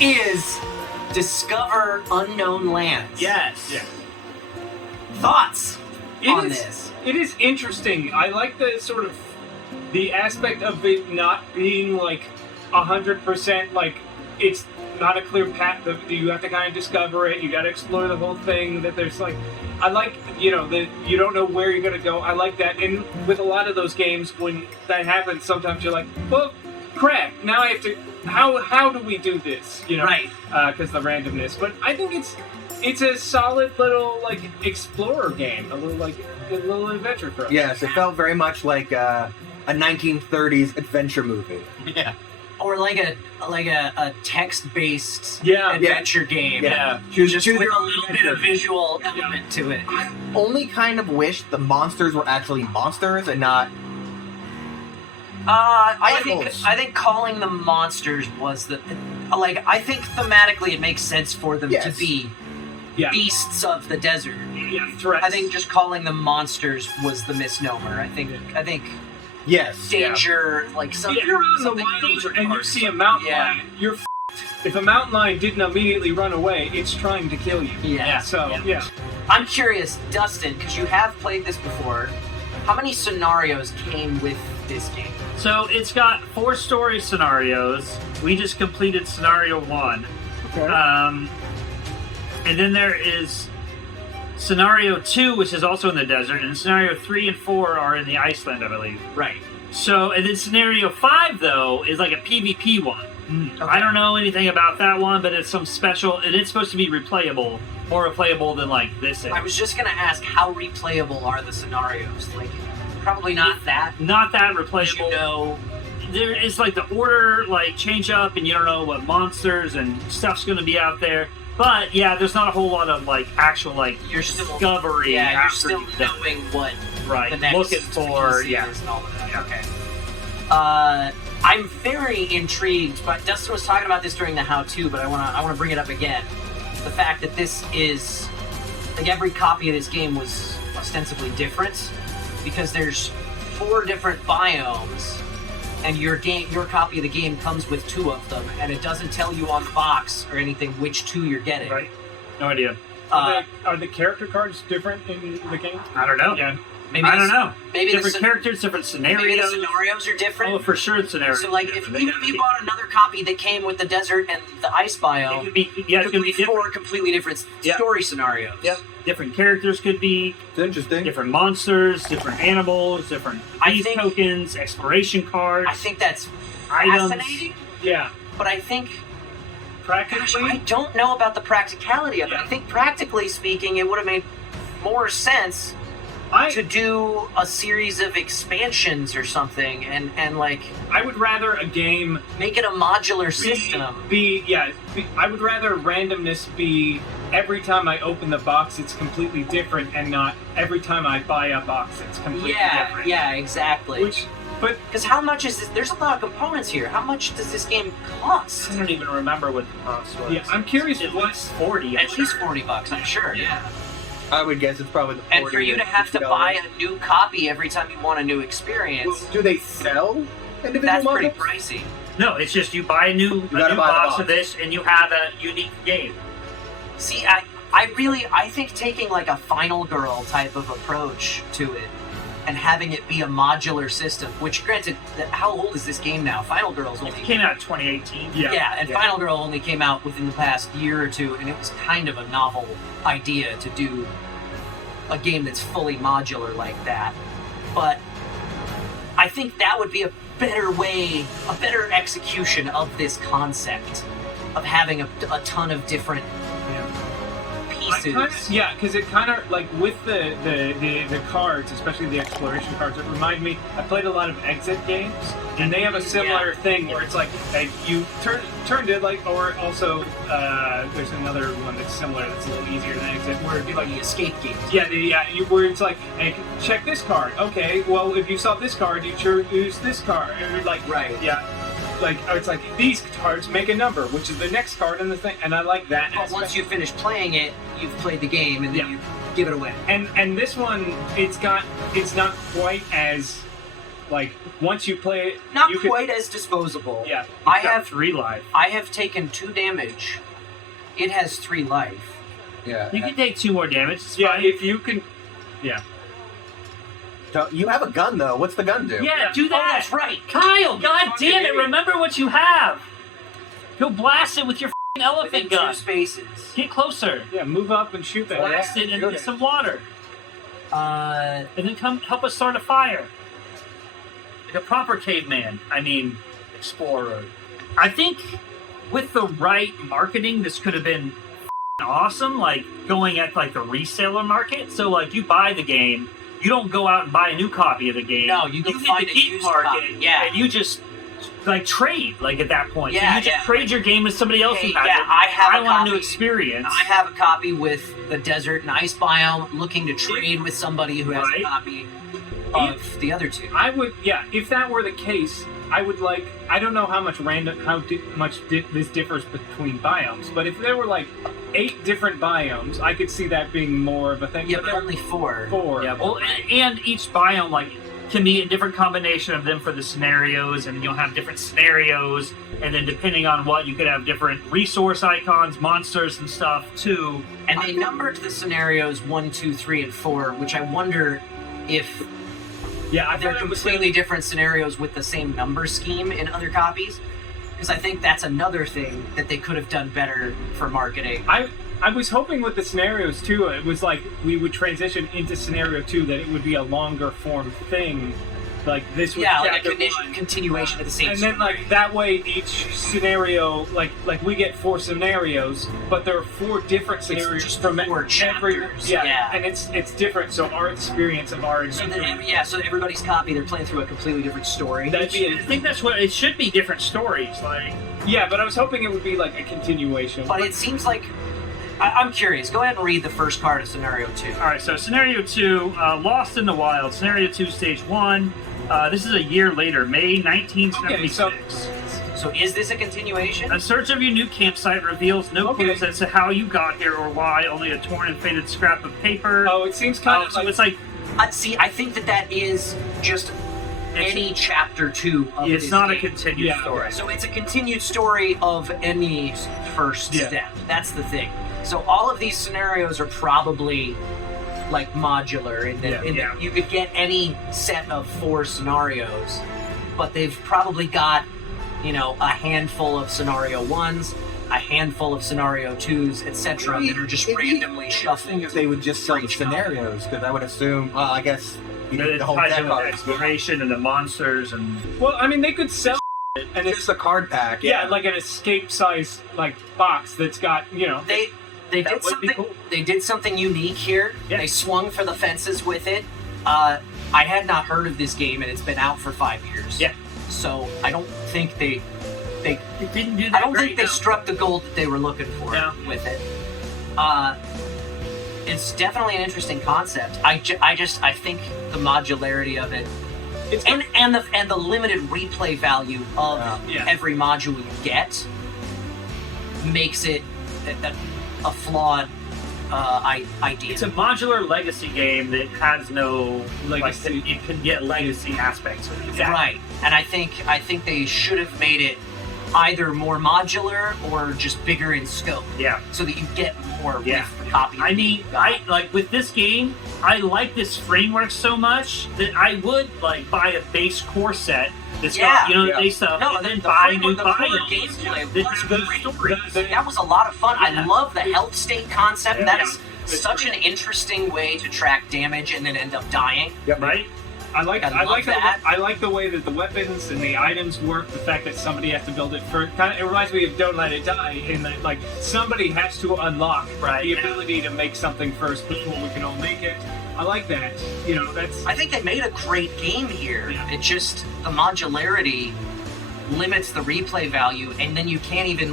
is Discover Unknown Lands. Yes. Yeah. Thoughts on is, this? It is interesting. I like the sort of the aspect of it not being like 100% like it's not a clear path. You have to kind of discover it. You got to explore the whole thing. That there's like, I like that you don't know where you're gonna go. I like that. And with a lot of those games, when that happens, sometimes you're like, well, crap. Now I have to. How do we do this? Right. Because the randomness. But I think it's a solid little like explorer game. A little adventure for us. Yes, it felt very much like a 1930s adventure movie. Yeah. Or like a text-based Yeah. adventure game. Yeah. Just with a little bit of visual element to it. I only kind of wish the monsters were actually monsters and not. I Animals. think calling them monsters was the like. I think thematically it makes sense for them to be Yeah. beasts of the desert. Yeah. Threats. I think just calling them monsters was the misnomer. I think Yes. danger, like something. If you're out in the something wild danger and you parts. see a mountain Yeah. lion, you're f***ed. If a mountain lion didn't immediately run away, it's trying to kill you. Yeah. So, yeah. I'm curious, Dustin, because you have played this before. How many scenarios came with this game? So it's got 4 story scenarios. We just completed scenario 1. Okay. And then there is scenario 2, which is also in the desert, and scenario 3 and 4 are in the Iceland, I believe. Right. So, and then scenario 5, though, is like a PvP one. Okay. I don't know anything about that one, but it's some special, and it's supposed to be replayable, more replayable than like this is. I was just gonna ask, how replayable are the scenarios? Like, probably not that. Not that Because replayable. There is like the order like change up, and you don't know what monsters and stuff's going to be out there. But yeah, there's not a whole lot of like actual like you're still discovery. Yeah, you're after still you've done it. knowing what Right, the next looking for piece yeah. is and all of that. Yeah. Okay. I'm very intrigued, but Dustin was talking about this during the how-to, but I wanna bring it up again. The fact that this is like every copy of this game was ostensibly different because there's 4 different biomes, and your copy of the game comes with 2 of them, and it doesn't tell you on the box or anything which 2 you're getting. Right. No idea. Are the character cards different in the game? I don't know. Yeah. Maybe I don't know. Maybe Different characters, different scenarios. Maybe the scenarios are different. Oh, for sure, scenarios. So, like, even if you bought another copy that came with the desert and the ice biome, it could be, yeah, it could be 4 completely different story scenarios. Yep. Different characters could be. It's interesting. Different monsters, different animals, different piece tokens, exploration cards. I think that's items. fascinating. Yeah. But I think, Practically, I don't know about the practicality of it. I think practically speaking, it would have made more sense to do a series of expansions or something, and like I would rather a game make it a modular system. I would rather randomness be every time I open the box it's completely different, and not every time I buy a box it's completely different. Yeah, exactly. Because how much is this? There's a lot of components here. How much does this game cost? I don't even remember what the cost was. Yeah, I'm curious. At least 40. At least $40, I'm sure. Yeah. I would guess it's probably the 40. And for you to have to buy a new copy every time you want a new experience, Well, do they sell individual that's pretty models? pricey. No, it's just you buy a new gotta buy the box box. of this, and you have a unique game. See, I think taking like a Final Girl type of approach to it and having it be a modular system, which granted, how old is this game now? Final Girl's only It came out in 2018. Yeah, Final Girl only came out within the past year or two, and it was kind of a novel idea to do a game that's fully modular like that. But I think that would be a better way, a better execution of this concept of having a ton of different pieces. Because it kind of like with the cards, especially the exploration cards, it remind me. I played a lot of exit games, and they have a similar thing where it's like you turn to like, or also there's another one that's similar that's a little easier than exit, where it'd be like the escape games. Where it's like, hey, check this card. Okay, well if you saw this card, you choose this card. And like, it's like these cards make a number, which is the next card in the thing, and I like that. But once you finish playing it, you've played the game, and then you give it away. And this one, it's not quite as Like once you play it, Not you quite as disposable. Yeah, I Got have 3 life. I have taken 2 damage. It has 3 life. Yeah. You can take 2 more damage. It's yeah. fine. If you can, yeah. So you have a gun though. What's the gun do? Yeah, do that. Oh, that's right. Kyle, god fucking damn it, idiot. remember what you have. Go blast it with your f***ing elephant Within gun. 2 spaces. Get closer. Yeah, move up and shoot that. Blast it into some water. And then come help us start a fire. Like a proper caveman. I mean, explorer. I think with the right marketing, this could have been f***ing awesome. Like going at like the reseller market. So like you buy the game, you don't go out and buy a new copy of the game. No, you go hit find the a geek used market, copy. Yeah. and you just like trade. Like at that point, Yeah, so you just yeah. trade your game with somebody else Hey, who has yeah, it. I have a want a new copy. experience. I have a copy with the desert and ice biome, looking to trade with somebody who has Right. a copy of the other 2. I would, yeah. If that were the case, I would like. I don't know how much this differs between biomes, but if there were like 8 different biomes, I could see that being more of a thing. Yeah, but only 4. 4. Yeah, well, and each biome like can be a different combination of them for the scenarios, and you'll have different scenarios, and then depending on what, you could have different resource icons, monsters, and stuff too. And they numbered the scenarios 1, 2, 3, and 4, which I wonder if Yeah, I they're thought it was completely different scenarios with the same number scheme in other copies. Because I think that's another thing that they could have done better for marketing. I was hoping with the scenarios too, it was like we would transition into scenario 2, that it would be a longer form thing. Like this was Yeah, like chapter a 1. continuation of the same And then story. like that way each scenario, like we get 4 scenarios, but there are 4 different scenarios just from 4 every chapters, yeah, yeah. and it's different. So our experience of our So adventure, then, yeah, so everybody's copy, they're playing through a completely different story. that'd be I think that's what it should be. Different stories, like yeah. But I was hoping it would be like a continuation. But it seems like... I'm curious. Go ahead and read the first part of Scenario 2. all right. So scenario 2, Lost in the Wild. Scenario 2, stage 1. This is a year later, May 1976. So is this a continuation? A search of your new campsite reveals no Okay. clues as to how you got here or why, only a torn and faded scrap of paper. Oh, it seems kind of So like it's like, See, I think that is just any chapter 2 of it's this not a game. continued Yeah. story. So it's a continued story of any first Yeah. step. That's the thing. So all of these scenarios are probably like modular in that, Yeah. you could get any set of 4 scenarios, but they've probably got, a handful of scenario 1s, a handful of scenario 2s, etc. that are just randomly shuffled. If they would just sell the scenarios, because I would assume. Well, I guess you need the whole Ties deck in with the art. exploration and the monsters and well, I mean they could sell and it's Just a card pack. yeah, like an escape size like box that's got They That did would be something. cool. They did something unique here. Yeah. They swung for the fences with it. I had not heard of this game, and it's been out for 5 years. Yeah. So I don't think they it didn't do that I don't great, think they no. struck the gold that they were looking for No. with it. It's definitely an interesting concept. I think the modularity of it, it's and the limited replay value of Yeah. every module you get makes it a flawed idea. It's a modular legacy game that has no Legacy. Like, you can get legacy aspects of it. Right, and I think they should have made it either more modular or just bigger in scope, Yeah. so that you get more Yeah. with the copy. I mean, I like with this game, I like this framework so much that I would like buy a base core set that's got, Yeah. the base stuff, No, and then the buy framework- new the core biomes. gameplay That was do good great. stories. That was a lot of fun. I Yeah. love the health state concept. Yeah. That is It's such an interesting way to track damage and then end up dying. Right? I like I love that. I like the way that the weapons and the items work. The fact that somebody has to build it first. It reminds me of Don't Let It Die. In that, like somebody has to unlock Right, the yeah. ability to make something first before we can all make it. I like that. That's I think they made a great game here. Yeah. It just, the modularity limits the replay value, and then you can't even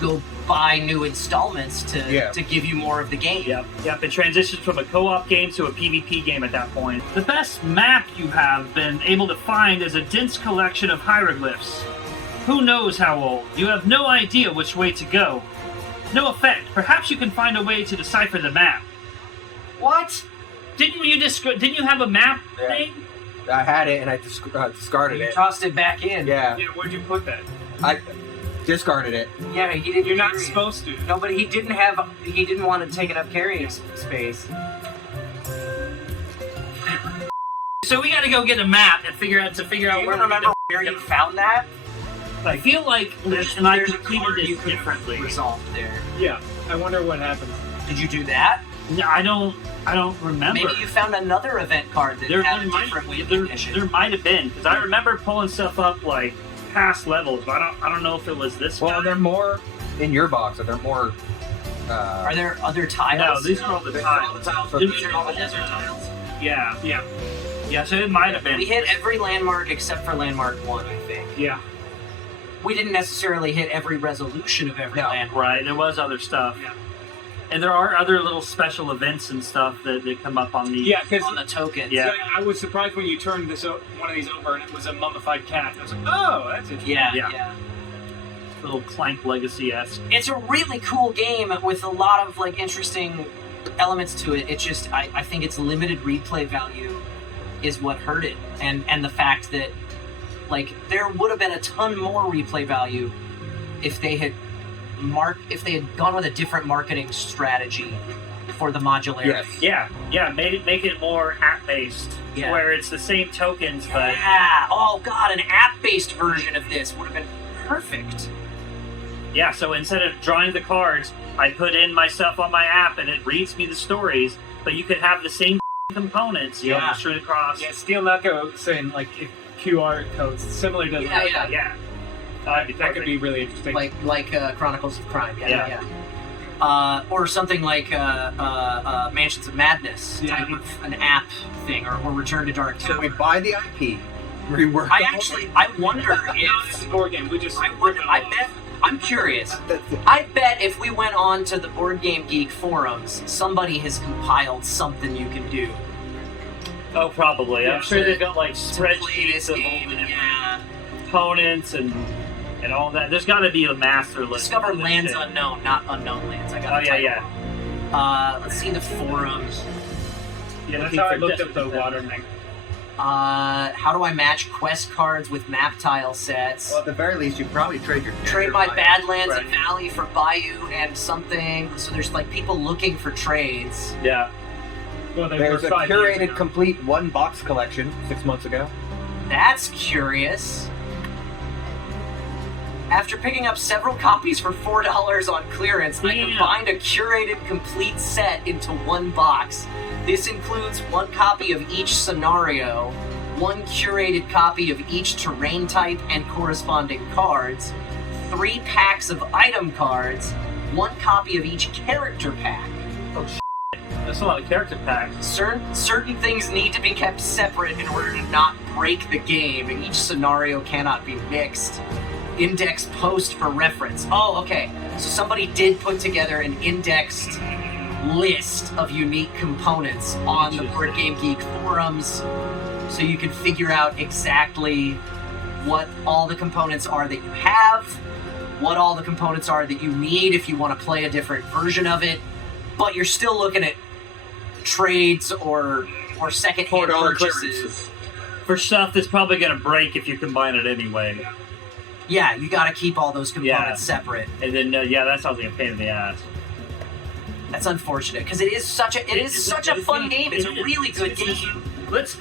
go buy new installments to give you more of the game. Yep. It transitions from a co-op game to a PvP game at that point. The best map you have been able to find is a dense collection of hieroglyphs. Who knows how old? You have no idea which way to go. No effect. Perhaps you can find a way to decipher the map. What? Didn't you have a map thing? I had it and I discarded You it. tossed it back in. Yeah, Yeah, where'd you put that? I discarded it. Yeah, he didn't. You're not carry it. supposed to. No, but he didn't want to take it up carrying space. So we got to go get a map and figure out Do where you we remember need where you found that? to- I feel like There's and I a completed card you this could differently. resolve there. Yeah, I wonder what happens. Did you do that? No, I don't remember. Maybe you found another event card that had a different recognition. there might have been because I remember pulling stuff up like past levels. But I don't know if it was this. Well, guy. they're more in your box. Are there more? Are there other No, tiles? these are all the These are all tiles. the tiles. So These are all the desert tiles. Yeah, Yeah, yeah. So it might have been. We hit every landmark except for landmark 1, I think. yeah. We didn't necessarily hit every resolution of every No. landmark. Right, there was other stuff. Yeah. And there are other little special events and stuff that come up on the. Yeah, because On the tokens. Yeah. I was surprised when you turned one of these over and it was a mummified cat. I was like, oh, that's interesting. Yeah, Yeah. yeah. Little Clank Legacy-esque. It's a really cool game with a lot of like interesting elements to it. It's just I think its limited replay value is what hurt it, and the fact that like there would have been a ton more replay value if they had gone with a different marketing strategy for the modularity. Yes. Yeah. Make it more app-based, Yeah. where it's the same tokens, but Yeah. Oh god, an app-based version of this would have been perfect. yeah. So instead of drawing the cards, I put in my stuff on my app, and it reads me the stories. But you could have the same components, you know, Yeah. straight across. Yeah, Steel Knuckle saying like if QR codes similar to Yeah. that could be really interesting. Like Chronicles of Crime. Yeah. Yeah. Or something like Mansions of Madness, Yeah. type of an app thing, or Return to Dark So we Tower. buy the IP, rework. I wonder It's if a board game. I'm curious. I bet if we went on to the Board Game Geek forums, somebody has compiled something you can do Oh, probably. Yeah. I'm sure they've got like to play spreadsheets this of all game. the different Yeah. components and all that. There's got to be a master list. Discover of this lands shit. unknown, not unknown lands. I got. Oh yeah. Let's see the forums. Yeah, that's Looking how I for looked up the desperate water events. thing. How do I match quest cards with map tile sets? Well, at the very least, you probably trade your Trade my Badlands Right. and Valley for Bayou and something. So there's like people looking for trades. Yeah. Well, they There's were a 5 years curated ago. complete one box collection 6 months ago. That's curious. After picking up several copies for $4 on clearance, I Damn. combined a curated complete set into one box. This includes one copy of each scenario, one curated copy of each terrain type and corresponding cards, 3 packs of item cards, one copy of each character pack. That's a lot of character packs. Certain things need to be kept separate in order to not break the game, and each scenario cannot be mixed. Index post for reference. Oh, okay. So somebody did put together an indexed list of unique components on the Board Game Geek forums, so you can figure out exactly what all the components are that you have, what all the components are that you need if you want to play a different version of it, but you're still looking at trades or secondhand $4 purchases. For stuff that's probably going to break if you combine it anyway. Yeah, you got to keep all those components Yeah. separate. And then, that sounds like a pain in the ass. That's unfortunate because it is such a fun game. It's a really good game.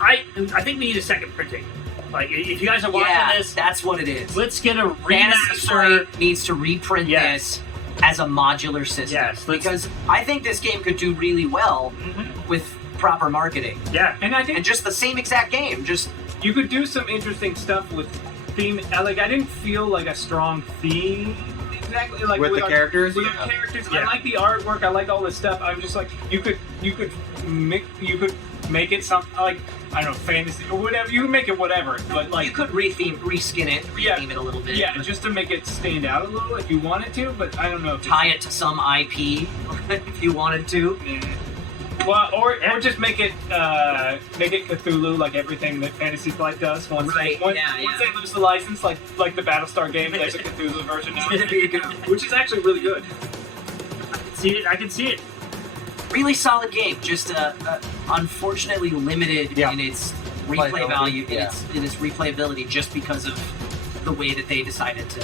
I think we need a second printing. Like, if you guys are watching Yeah, this, that's what it is. let's get a Fantasy remaster. Flight needs to reprint Yes. this as a modular system. Yes, let's- because I think this game could do really well Mhm. with proper marketing. Yeah. And I think And just the same exact game, just you could do some interesting stuff with theme. Like I didn't feel like a strong theme exactly. Like With the our- characters? With Yeah. our characters, Yeah. I like the artwork. I like all this stuff. I'm just like you could make it something like I don't know, fantasy or whatever. You can make it whatever, but like you could reskin it, Yeah. retheme it a little bit. yeah, just to make it stand out a little if you wanted to. But I don't know. If tie it to some IP if you wanted to. Well, or just make it Cthulhu like everything that Fantasy Flight does. Once Right, once yeah. they lose the license, like the Battlestar game, there's a Cthulhu version now, There you go. which is actually really good. I can see it. Really solid game, just unfortunately limited Yeah. in its replay value in Yeah. its replayability just because of the way that they decided to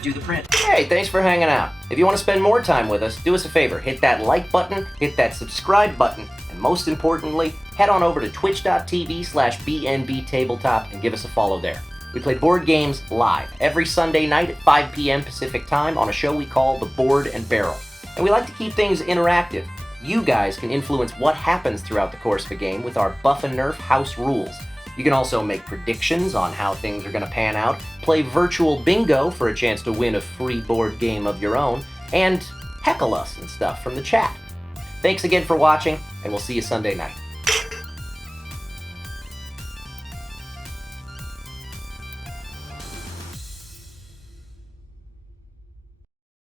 do the print. Hey, thanks for hanging out. If you want to spend more time with us, do us a favor. Hit that like button, hit that subscribe button, and most importantly, head on over to twitch.tv/BNB Tabletop and give us a follow there. We play board games live every Sunday night at 5 p.m. Pacific Time on a show we call The Board and Barrel. And we like to keep things interactive. You guys can influence what happens throughout the course of a game with our Buff and Nerf house rules. You can also make predictions on how things are going to pan out, play virtual bingo for a chance to win a free board game of your own, and heckle us and stuff from the chat. Thanks again for watching, and we'll see you Sunday night.